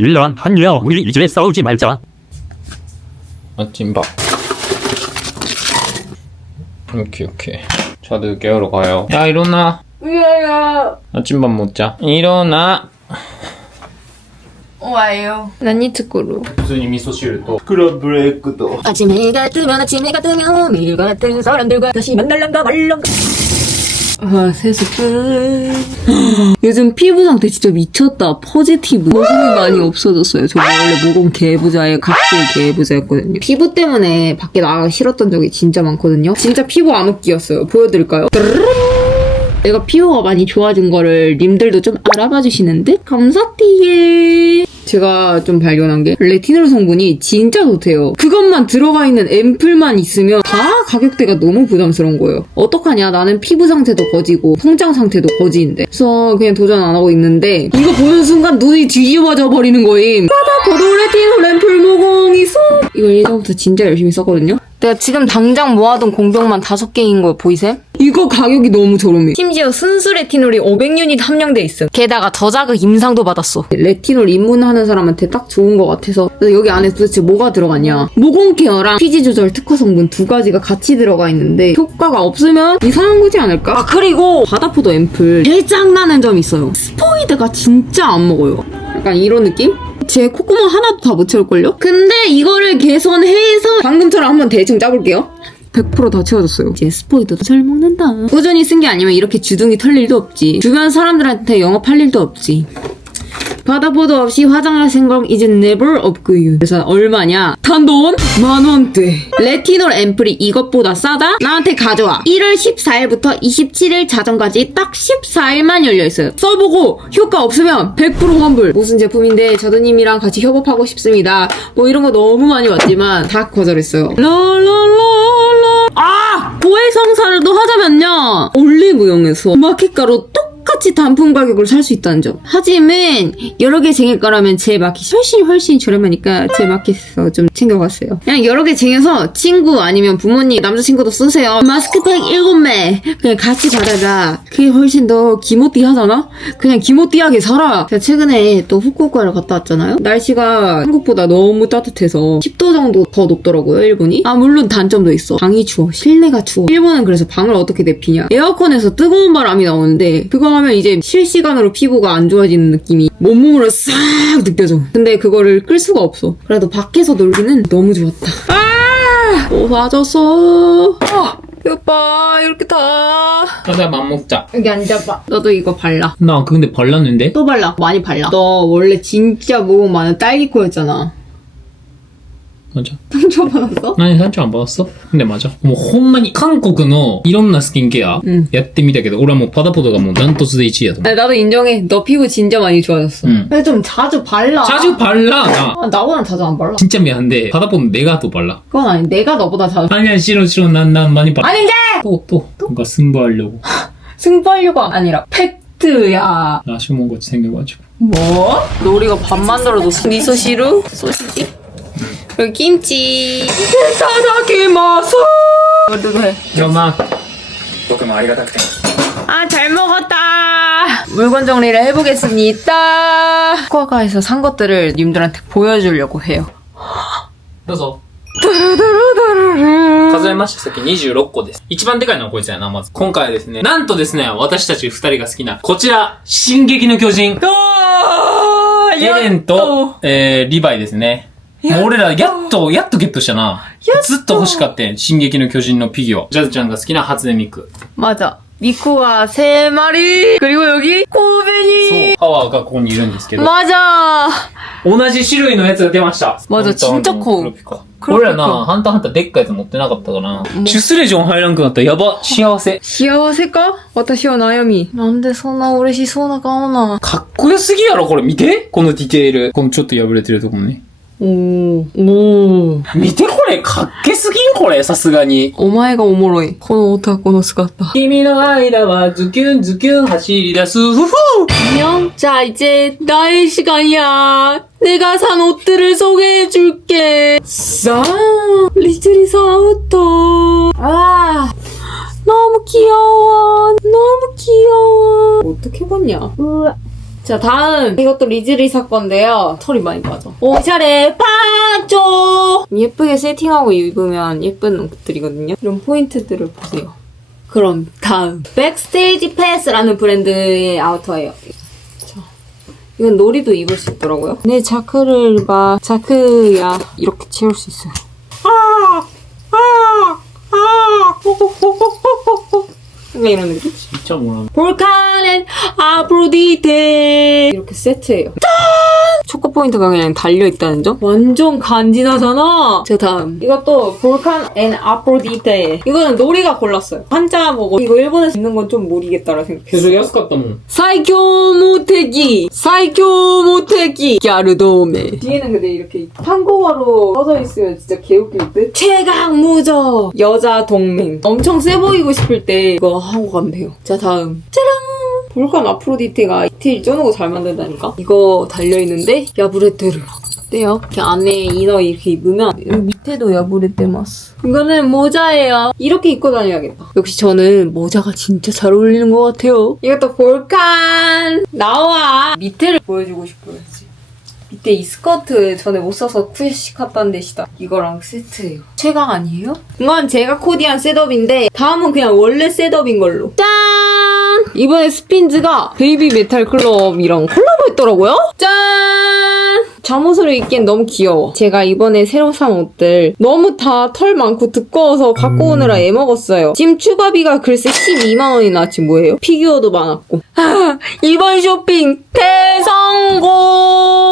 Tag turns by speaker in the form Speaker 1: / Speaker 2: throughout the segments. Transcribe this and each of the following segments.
Speaker 1: 일러한 한유야 우리 이집에 싸우지 말자
Speaker 2: 아침밥. 오케이 오케이. 자들 깨우러 가요. 야 일어나.
Speaker 3: 왜요?
Speaker 2: 아침밥 먹자. 일어나.
Speaker 3: 와요.何作る
Speaker 2: 普通に味噌汁とクラブレッグと
Speaker 3: 아침 해가 뜨면 아침 해가 뜨면 매일 같은 사람들과 다시 만날란가 말란가 와 세수 끝. 요즘 피부 상태 진짜 미쳤다. 포지티브. 모공이 많이 없어졌어요. 저 원래 모공 개부자에 각질 개부자였거든요. 피부 때문에 밖에 나가기 싫었던 적이 진짜 많거든요. 진짜 피부 암흑기였어요. 보여드릴까요? 내가 피부가 많이 좋아진 거를 님들도 좀 알아봐 주시는 듯? 감사띠예. 제가 좀 발견한 게 레티놀 성분이 진짜 좋대요. 그것만 들어가 있는 앰플만 있으면 다 가격대가 너무 부담스러운 거예요. 어떡하냐 나는 피부 상태도 거지고 성장 상태도 거지인데 그래서 그냥 도전 안 하고 있는데 이거 보는 순간 눈이 뒤집어져 버리는 거임. 바다 보도 레티놀 앰플 모공이 써. 이걸 예전부터 진짜 열심히 썼거든요. 내가 지금 당장 모아둔 공병만 다섯 개인 거 보이셈? 이거 가격이 너무 저렴해. 심지어 순수 레티놀이 500유닛 함량돼 있음. 게다가 저자극 임상도 받았어. 레티놀 입문하는 사람한테 딱 좋은 것 같아서 그래서 여기 안에 도대체 뭐가 들어갔냐? 모공 케어랑 피지 조절 특화 성분 두 가지가 같이 들어가 있는데 효과가 없으면 이상한 거지 않을까? 아 그리고 바다포도 앰플 대장나는 점이 있어요. 스포이드가 진짜 안 먹어요. 약간 이런 느낌? 제 콧구멍 하나도 다 못 채울걸요? 근데 이거를 개선해서 방금처럼 한번 대충 짜볼게요. 100%다 채워졌어요. 이제 스포이드도 잘 먹는다. 꾸준히 쓴 게 아니면 이렇게 주둥이 털 일도 없지. 주변 사람들한테 영업할 일도 없지. 바다보도 없이 화장할 생각 이제 never 없고요. 그래서 얼마냐? 단돈 만 원대. 레티놀 앰플이 이것보다 싸다? 나한테 가져와. 1월 14일부터 27일 자정까지 딱 14일만 열려 있어요. 써보고 효과 없으면 100% 환불. 무슨 제품인데 저드님이랑 같이 협업하고 싶습니다. 뭐 이런 거 너무 많이 왔지만 다 거절했어요. 라라라라. 아! 고해성사를도 하자면요. 올리브영에서 마켓가로 똑 같이 단품 가격으로 살 수 있다는 점. 하지만 여러 개 쟁일 거라면 제 마켓이 훨씬 훨씬 저렴하니까 제 마켓에서 좀 챙겨갔어요. 그냥 여러 개 쟁여서 친구 아니면 부모님 남자친구도 쓰세요. 마스크팩 7매 그냥 같이 받아가. 그게 훨씬 더 기모띠 하잖아? 그냥 기모띠하게 살아. 제가 최근에 또 후쿠오카를 갔다 왔잖아요. 날씨가 한국보다 너무 따뜻해서 10도 정도 더 높더라고요, 일본이. 아, 물론 단점도 있어. 방이 추워. 실내가 추워. 일본은 그래서 방을 어떻게 내피냐. 에어컨에서 뜨거운 바람이 나오는데 그거 하면 이제 실시간으로 피부가 안 좋아지는 느낌이 몸몸으로 싹 느껴져. 근데 그거를 끌 수가 없어. 그래도 밖에서 놀기는 너무 좋았다. 아! 또 빠졌어. 아, 이거 봐. 이렇게 다.
Speaker 2: 가자 맘 먹자.
Speaker 3: 여기 앉아봐. 너도 이거 발라.
Speaker 2: 나 근데 발랐는데?
Speaker 3: 또 발라. 많이 발라. 너 원래 진짜 모공 많은 딸기 코였잖아.
Speaker 2: 맞아.
Speaker 3: 상처 받았어?
Speaker 2: 何サンチョン받았어 근데 맞아.もうほんまに韓国のいろんなスキンケア
Speaker 3: うん
Speaker 2: やってみたけど、俺はもうパダポドがもうダントツで1位やと思う。
Speaker 3: 아, 나도 인정해. 너 피부 진짜 많이 좋아졌어.
Speaker 2: 응.
Speaker 3: 근데 좀 자주 발라.
Speaker 2: 자주 발라 나.
Speaker 3: 아, 나보다 자주 안 발라.
Speaker 2: 진짜 미안한데 파다포는 내가 더 발라.
Speaker 3: 그건 아니. 내가 너보다 자주.
Speaker 2: 아니야 싫어 싫어 난 난 많이 발라.
Speaker 3: 아닌데!
Speaker 2: 또 또. 뭔가 승부하려고.
Speaker 3: 승부하려가 아니라 팩트야.
Speaker 2: 아쉬운 같이 생겨가지고.
Speaker 3: 뭐? 놀이가 밥 만들어줬어. 미소시루? 소시지? 그리고 김치. 타다키마스. 이것도 해.
Speaker 2: 영아.
Speaker 4: 僕もありがたくて
Speaker 3: 아, 잘 먹었다. 물건 정리를 해보겠습니다. 후쿠오카에서 산 것들을 님들한테 보여주려고 해요.
Speaker 2: どうぞ。
Speaker 3: 두루두루두루루.
Speaker 2: 数えましたさっき26個です。一番でかいのはこいつやな、まず。今回はですね、なんとですね、私たち二人が好きな、こちら、進撃の巨人。
Speaker 3: あ
Speaker 2: エレンと、えー、リヴァイですね。 もう俺ら、やっと、やっとゲットしたな。ずっと欲しかったん進撃の巨人のフィギュア。ジャズちゃんが好きな初音ミク。
Speaker 3: 맞아. 미코가 세 마리. 그리고 여기
Speaker 2: そう
Speaker 3: 코베니.
Speaker 2: 。パワーがここにいるんですけど。
Speaker 3: 맞아.
Speaker 2: 同じ種類のやつが出ました。
Speaker 3: まだ
Speaker 2: 本当あの
Speaker 3: 진짜커
Speaker 2: 黒ピカ
Speaker 3: 黒ピカ
Speaker 2: 俺らな、ハンターハンターでっかいやつ持ってなかったかな。チュスレジョン入らんくなったらやば、幸せ。
Speaker 3: 幸せか私は悩み。なんでそんな嬉しそうな顔な。
Speaker 2: かっこよすぎやろ、これ見てこのディテール。このちょっと破れてるとこもね。
Speaker 3: おー。おー。
Speaker 2: 見てこれ、かっけすぎんこれ、さすがに。
Speaker 3: お前がおもろい。この男の姿。
Speaker 2: 君の間はズキュンズキュン走り出す。ふふ
Speaker 3: 안녕. 자, 이제 나의 시간이야. 내가 산 옷들을 소개해줄게. 자, 리트리 사우터. 아, 너무 귀여워. 너무 귀여워. 어떻게 봤냐? 우와. 자, 다음. 이것도 리즈리 사건인데요. 털이 많이 빠져. 오샤레 빠져! 예쁘게 세팅하고 입으면 예쁜 옷들이거든요. 이런 포인트들을 보세요. 그럼 다음. 백스테이지 패스라는 브랜드의 아우터예요. 자, 이건 놀이도 입을 수 있더라고요. 내 자크를 봐. 자크야. 이렇게 채울 수 있어요. 아! 아! 아! 호호호호호호. 약간 이런 느낌?
Speaker 2: 진짜 뭐라.
Speaker 3: 볼카 는 아프로디테 이렇게 세트예요. 짠! 초코 포인트가 그냥 달려 있다는 점? 완전 간지나잖아. 자 다음 이것도 볼칸 앤 아프로디테 이거는 노리가 골랐어요. 한자 보고 이거 일본에서 있는 건 좀 모르겠다라 생각했어.
Speaker 2: 계속安かったもん.
Speaker 3: 사이교 모테기 사이교 모테기 야르도메 뒤에는 근데 이렇게 한국어로 써져 있으면 진짜 개웃길 듯 최강 무적 여자 동맹 엄청 세 보이고 싶을 때 이거 하고 가면 돼요 자 다음 짜랑 볼칸 아프로디테가 디테일 쩌는 잘 만든다니까? 이거 달려있는데? 야브레테르. 어때요? 이렇게 안에 이너 이렇게 입으면? 여기 밑에도 야브레테 마스. 이거는 모자예요. 이렇게 입고 다녀야겠다. 역시 저는 모자가 진짜 잘 어울리는 것 같아요. 이것도 볼칸! 나와! 밑에를 보여주고 싶어요. 밑에 이 스커트 전에 못 써서 쿠시 갔다는 데시다. 이거랑 세트예요. 최강 아니에요? 이건 제가 코디한 셋업인데 다음은 그냥 원래 셋업인 걸로. 짠! 이번에 스핀즈가 베이비 메탈 클럽이랑 콜라보했더라고요? 짠! 잠옷으로 입기엔 너무 귀여워. 제가 이번에 새로 산 옷들 너무 다 털 많고 두꺼워서 갖고 오느라 애먹었어요. 지금 추가비가 글쎄 12만원이 나왔지 뭐예요? 피규어도 많았고. 아, 이번 쇼핑 대성공!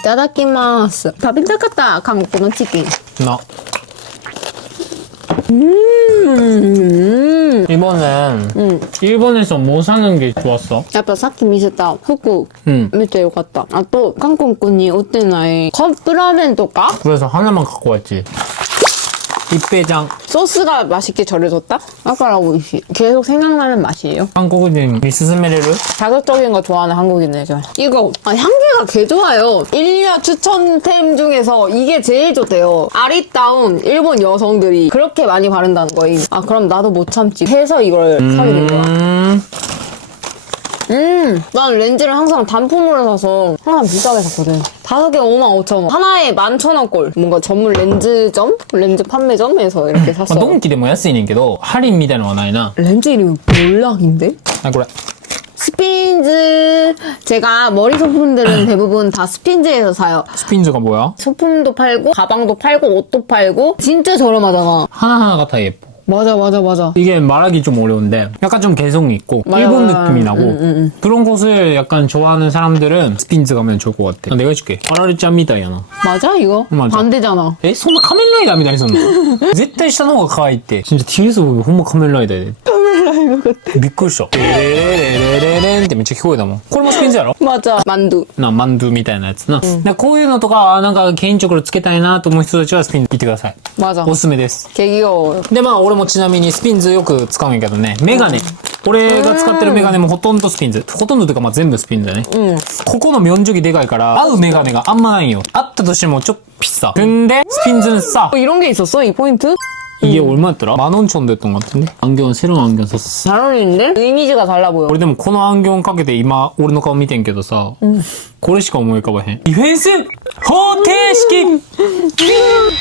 Speaker 3: いただきます。食べたかった、韓国のチキン。
Speaker 2: 나.
Speaker 3: 음,
Speaker 2: 이번엔
Speaker 3: 음.
Speaker 2: 일본에서 뭐 사는 게 좋았어?
Speaker 3: やっぱさっき見せた服
Speaker 2: 응.
Speaker 3: めっちゃ良かった。あと、韓国に売ってないカップラーメンとか
Speaker 2: 그래서 하나만 갖고 왔지. 입배장.
Speaker 3: 소스가 맛있게 절여졌다? 아까라 오이시. 계속 생각나는 맛이에요.
Speaker 2: 한국인 미스스메레르?
Speaker 3: 자극적인 거 좋아하는 한국인네, 저. 이거, 아, 향기가 개 좋아요. 일리아 추천템 중에서 이게 제일 좋대요. 아리따운 일본 여성들이 그렇게 많이 바른다는 거임. 아, 그럼 나도 못 참지. 해서 이걸 사게 된 거야.
Speaker 2: 음.
Speaker 3: 음, 난 렌즈를 항상 단품으로 사서 항상 비싸게 샀거든. 다섯 개 5만 5천 원. 하나에 11,000원꼴. 뭔가 전문 렌즈점? 렌즈 판매점에서 이렇게 샀어.
Speaker 2: まあ、ドンキでも安いねんけど、ハリンみたいなのはないな。
Speaker 3: 렌즈 이름이 몰락인데?
Speaker 2: あ、これ。
Speaker 3: 스핀즈. 제가 머리 소품들은 대부분 다 스핀즈에서 사요.
Speaker 2: 스핀즈가 뭐야?
Speaker 3: 소품도 팔고, 가방도 팔고, 옷도 팔고. 진짜 저렴하잖아.
Speaker 2: 하나하나가 다 예뻐.
Speaker 3: 맞아 맞아 맞아
Speaker 2: 이게 말하기 좀 어려운데 약간 좀 개성 있고
Speaker 3: 맞아,
Speaker 2: 일본
Speaker 3: 맞아.
Speaker 2: 느낌이 나고
Speaker 3: 음, 음, 음.
Speaker 2: 그런 곳을 약간 좋아하는 사람들은 스핀즈 가면 좋을 것 같아. 아, 내가 해줄게. 아라르짜미다 야나.
Speaker 3: 맞아 이거?
Speaker 2: 맞아.
Speaker 3: 반대잖아.
Speaker 2: 에? 소마 카멜라이다 미다 했었나? 絶対下の方が可愛いって。진짜 뒤에서 보면ほんまカメライダーで。 카멜라인 것 같아. 미끌쇼. 에이. レレレレレレンってめっちゃ聞こえたもん。これもスピンズやろ
Speaker 3: 맞아. 만두.
Speaker 2: な、マンドゥみたいなやつな。なんかこういうのとか、あなんかケインチョコレつけたいなと思う人たちはスピンズ行ってください。
Speaker 3: 맞아.
Speaker 2: おすすめです。
Speaker 3: 개 귀여워요.
Speaker 2: で、まあ、俺もちなみにスピンズよく使うんやけどね。メガネ。俺が使ってるメガネもほとんどスピンズ。ほとんどというか、まあ全部スピンズだね。ここのミョンジョギでかいから、合うメガネがあんまないんよ。あったとしてもちょっとピッサ。 근데 스핀즈는 싸.
Speaker 3: 어, 이런 게 있었어? 이 포인트?
Speaker 2: 이게 얼마였더라? 만 원 정도 했던 것 같은데? 안경, 새로운 안경 샀어.
Speaker 3: 잘 어울리는데? 이미지가 달라 보여.
Speaker 2: 俺でもこの안경かけて今、俺の顔見てんけどさ、これしか思い浮かばへん。ディフェンス方程式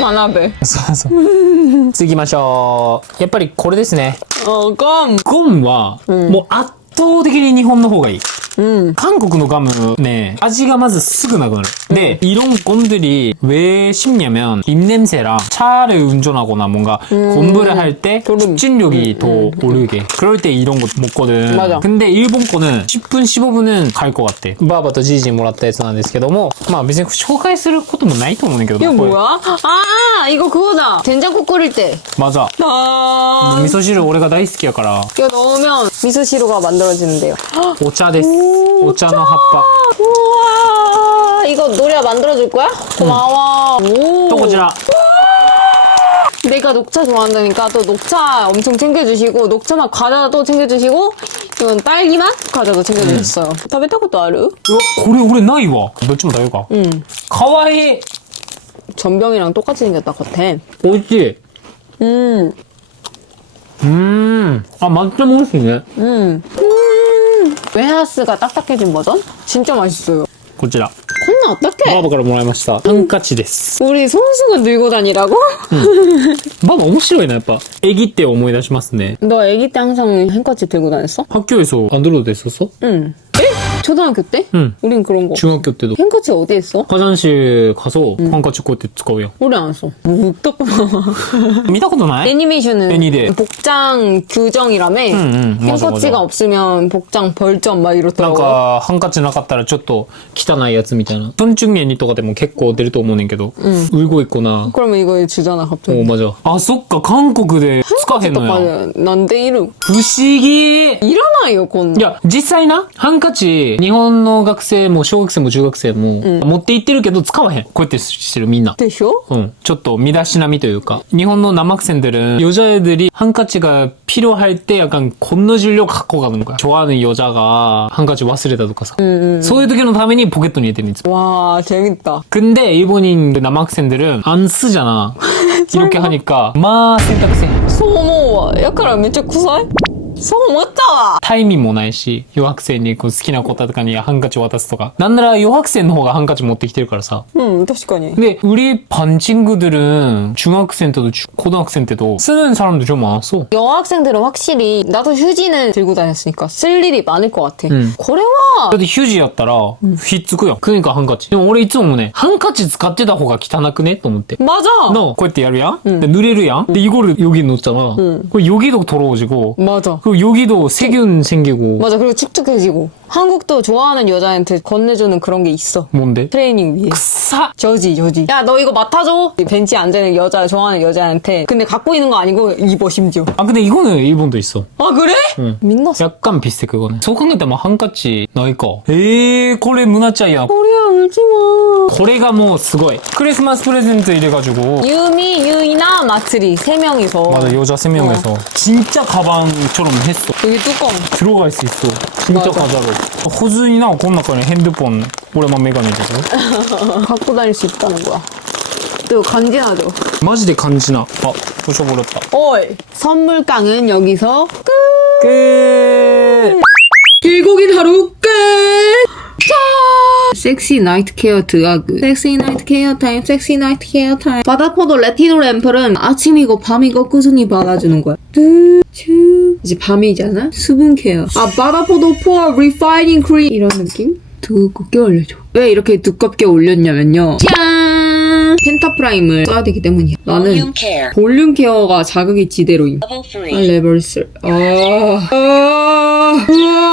Speaker 3: 만화배.
Speaker 2: そうそう。次行きましょう。やっぱりこれですね。
Speaker 3: 어, 껌.
Speaker 2: ゴムは、もう圧倒的に日本の方がいい。
Speaker 3: 음.
Speaker 2: 한국의 가무 네味がまずすぐなくなる. 네 이런 곰들이 왜 씹냐면 입냄새랑 차를 운전하거나 뭔가 공부를 할 때
Speaker 3: 졸음.
Speaker 2: 집중력이 더 오르게 그럴 때 이런 거 먹거든.
Speaker 3: 맞아.
Speaker 2: 근데 일본 거는 10분 15분은 갈 것 같아. 바바とジージーもらったやつなんですけどもまあ別に紹介することもないと思うんだけど
Speaker 3: 이거
Speaker 2: これ
Speaker 3: 뭐야? 아, 이거 그거다. 된장국 끓일 때.
Speaker 2: 맞아.
Speaker 3: 아.
Speaker 2: 味噌汁俺が大好きやから
Speaker 3: 이거 넣으면 미소시루가 만들어지는데요.
Speaker 2: お茶です。 お茶の葉っぱ。
Speaker 3: 우와. 이거 노래가 만들어줄 거야? 고마워. 오.
Speaker 2: とこちら。
Speaker 3: 내가 녹차 좋아한다니까 또 녹차 엄청 챙겨주시고 녹차맛 과자도 챙겨주시고 이건 딸기맛 과자도 챙겨주셨어요. 食べたことある?
Speaker 2: うわこれ俺ないわ。どっちも食べようか。
Speaker 3: 응.
Speaker 2: かわいい。
Speaker 3: 전병이랑 똑같이 생겼다 같아.
Speaker 2: 美味しい。
Speaker 3: 음.
Speaker 2: うーん。あ、抹茶も美味しい ね。
Speaker 3: 음. 음. 웨하스가 딱딱해진 버전? 진짜 맛있어요.
Speaker 2: こちら。
Speaker 3: 콩나 어떡해?
Speaker 2: ババからもらいました。ハンカチです。
Speaker 3: 우리 손수건 들고 다니라고?
Speaker 2: ババ面白いな、やっぱ。エギって思い出しますね。
Speaker 3: 너 아기 때 항상 행커치 들고 다녔어?
Speaker 2: 학교에서 안드로이드 했었어?
Speaker 3: 응. 에? 초등학교 때?
Speaker 2: 응.
Speaker 3: 우린 그런 거.
Speaker 2: 중학교 때도.
Speaker 3: 행커치 어디 했어?
Speaker 2: 화장실 가서 한가치こうやって使うよ。
Speaker 3: 우리 안 써. 뭐 웃겼구나.
Speaker 2: 見たことない
Speaker 3: 애니메이션은
Speaker 2: 애니데.
Speaker 3: 복장 규정이라며
Speaker 2: 응, 응, 맞아,
Speaker 3: 행커치가
Speaker 2: 맞아.
Speaker 3: 없으면 복장 벌점 막
Speaker 2: なん
Speaker 3: 이렇더라고.
Speaker 2: か、ハンカチなかったらちょっと汚いやつみたいな。トンチュンエニとかでも結構出ると思うねんけど。울고 있구나。
Speaker 3: 그러면 이거 주잖아 갑자기.
Speaker 2: 오, 맞아. 아, そっか、韓国で 使えへんのや。
Speaker 3: 똑같아. 난데 이름
Speaker 2: 不思議
Speaker 3: 일어나요 건.
Speaker 2: いや、実際な、ハンカチ、日本の学生も小学生も中学生も、持って行ってるけど使わへん。こうやってしてるみんな。
Speaker 3: 되쇼?
Speaker 2: 응. ちょっと身だしなみというか. 일본의 남학생들은 여자애들이 한가지가 필요할 때 약간 건너주려고 갖고 가는 거야. 좋아하는 여자가 한가지 忘れたとかさ.そういう時のためにポケットに入れてるんですよ.
Speaker 3: 와 재밌다.
Speaker 2: 근데 일본인 그 남학생들은 안 쓰잖아. 이렇게 하니까 마 생각세.
Speaker 3: 소모 약간 진짜 구사해? 소모 못다.
Speaker 2: タイミングもないし、余白生にこう好きな子とかにハンカチ渡すとか。なんなら余白生の方がハンカチ持ってきてるからさ。
Speaker 3: 응, 確かに.
Speaker 2: 근데 우리 반 친구들은 중학생 때도 주- 고등학생 때도 쓰는 사람도 좀 많았어.
Speaker 3: 여학생들은 확실히 나도 휴지는 들고 다녔으니까 쓸 일이 많을 것 같아.
Speaker 2: 응.
Speaker 3: これは
Speaker 2: 그래도 휴지やったら、ひっつくよ。그니까 한가지. でも俺いつもね、ハンカチ使ってた方が汚くねと思って。
Speaker 3: 맞아.
Speaker 2: 너, こうやってやるやん、で、濡れるやん、で、 이거를 여기 넣었잖아. 그 여기도 더러워지고,
Speaker 3: 맞아.
Speaker 2: 그 여기도 세균 생기고.
Speaker 3: 맞아. 그리고 축축해지고. 한국도 좋아하는 여자한테 건네주는 그런 게 있어.
Speaker 2: 뭔데?
Speaker 3: 트레이닝 위에.
Speaker 2: 싸!
Speaker 3: 저지, 저지. 야, 너 이거 맡아줘! 벤치 앉아있는 여자, 좋아하는 여자한테. 근데 갖고 있는 거 아니고 입어, 심지어.
Speaker 2: 아 근데 이거는 일본도 있어.
Speaker 3: 아, 그래?
Speaker 2: 응.
Speaker 3: 민낯.
Speaker 2: 약간 비슷해 그거는. 소강대 막 한가지 너이거. 에이 고래 문화짜야.
Speaker 3: 고래야, 울지 마.
Speaker 2: 고래가 뭐 스고이. 크리스마스 프레젠트 이래가지고.
Speaker 3: 유미, 유이나, 마트리. 세 명이서.
Speaker 2: 맞아 여자 세 명에서 어. 진짜 가방처럼 했어.
Speaker 3: 여기 뚜껑.
Speaker 2: 들어갈 수 있어. 진짜
Speaker 3: 맞아.
Speaker 2: 과자로. 普通にな、この中に핸드폰 오랜만 메가네 되고.
Speaker 3: 갖고 다닐 수 있다는 거야. 또 간지나죠?
Speaker 2: 마지で感じな. 아, 부셔버렸다.
Speaker 3: 어이. 선물깡은 여기서 끝.
Speaker 2: 끝!
Speaker 3: 길고긴 하루 끝! 짠! 섹시 나이트 케어 드라그 섹시 나이트 케어 타임 섹시 나이트 케어 타임 바다포도 레티노 램플은 아침이고 밤이고 꾸준히 발라주는 거야 뚜쭈 이제 밤이잖아 수분 케어 아 바다포도 포어 리파이닝 크림 이런 느낌? 두껍게 올려줘 왜 이렇게 두껍게 올렸냐면요 짠 펜타프라임을 써야 되기 때문이야 나는. 볼륨 케어가 자극이 지대로임 아,
Speaker 5: 3.
Speaker 3: 레벨 3. 아. 아. 아.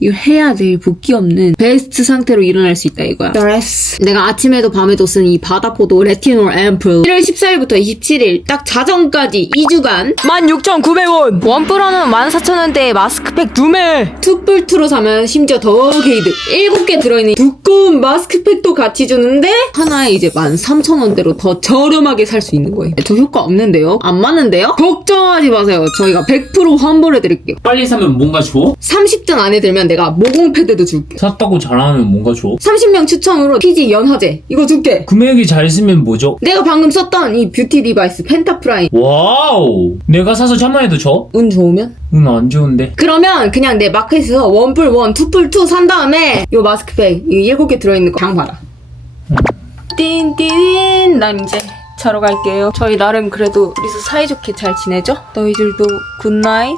Speaker 3: 이거 해야 될 붓기 없는 베스트 상태로 일어날 수 있다 이거야. 잘했어. 내가 아침에도 밤에도 쓴 이 바다포도 레티놀 앰플 1월 14일부터 27일 딱 자정까지 2주간 16,900원 원플러는 14,000원대에 마스크팩 2매 투뿔투로 사면 심지어 더 게이드 7개 들어있는 두꺼운 마스크팩도 같이 주는데 하나에 이제 13,000원대로 더 저렴하게 살 수 있는 거예요 저 효과 없는데요? 안 맞는데요? 걱정하지 마세요 저희가 100% 환불해드릴게요
Speaker 1: 빨리 사면 뭔가 줘?
Speaker 3: 30등 안에 들면 내가 모공 패드도 줄게
Speaker 1: 샀다고 잘하면 뭔가 줘?
Speaker 3: 30명 추첨으로 피지 연화제 이거 줄게
Speaker 1: 금액이 잘 쓰면 뭐죠?
Speaker 3: 내가 방금 썼던 이 뷰티 디바이스 펜타프라임
Speaker 1: 와우! 내가 사서 천만에도 줘?
Speaker 3: 운 좋으면?
Speaker 1: 응, 안 좋은데.
Speaker 3: 그러면 그냥 내 마켓에서 원뿔 원, 투뿔 투 산 다음에 요 마스크팩 이 일곱 개 들어있는 거 장 봐라. 띵띵 난 이제 자러 갈게요. 저희 나름 그래도 우리서 사이좋게 잘 지내죠? 너희들도 굿나잇.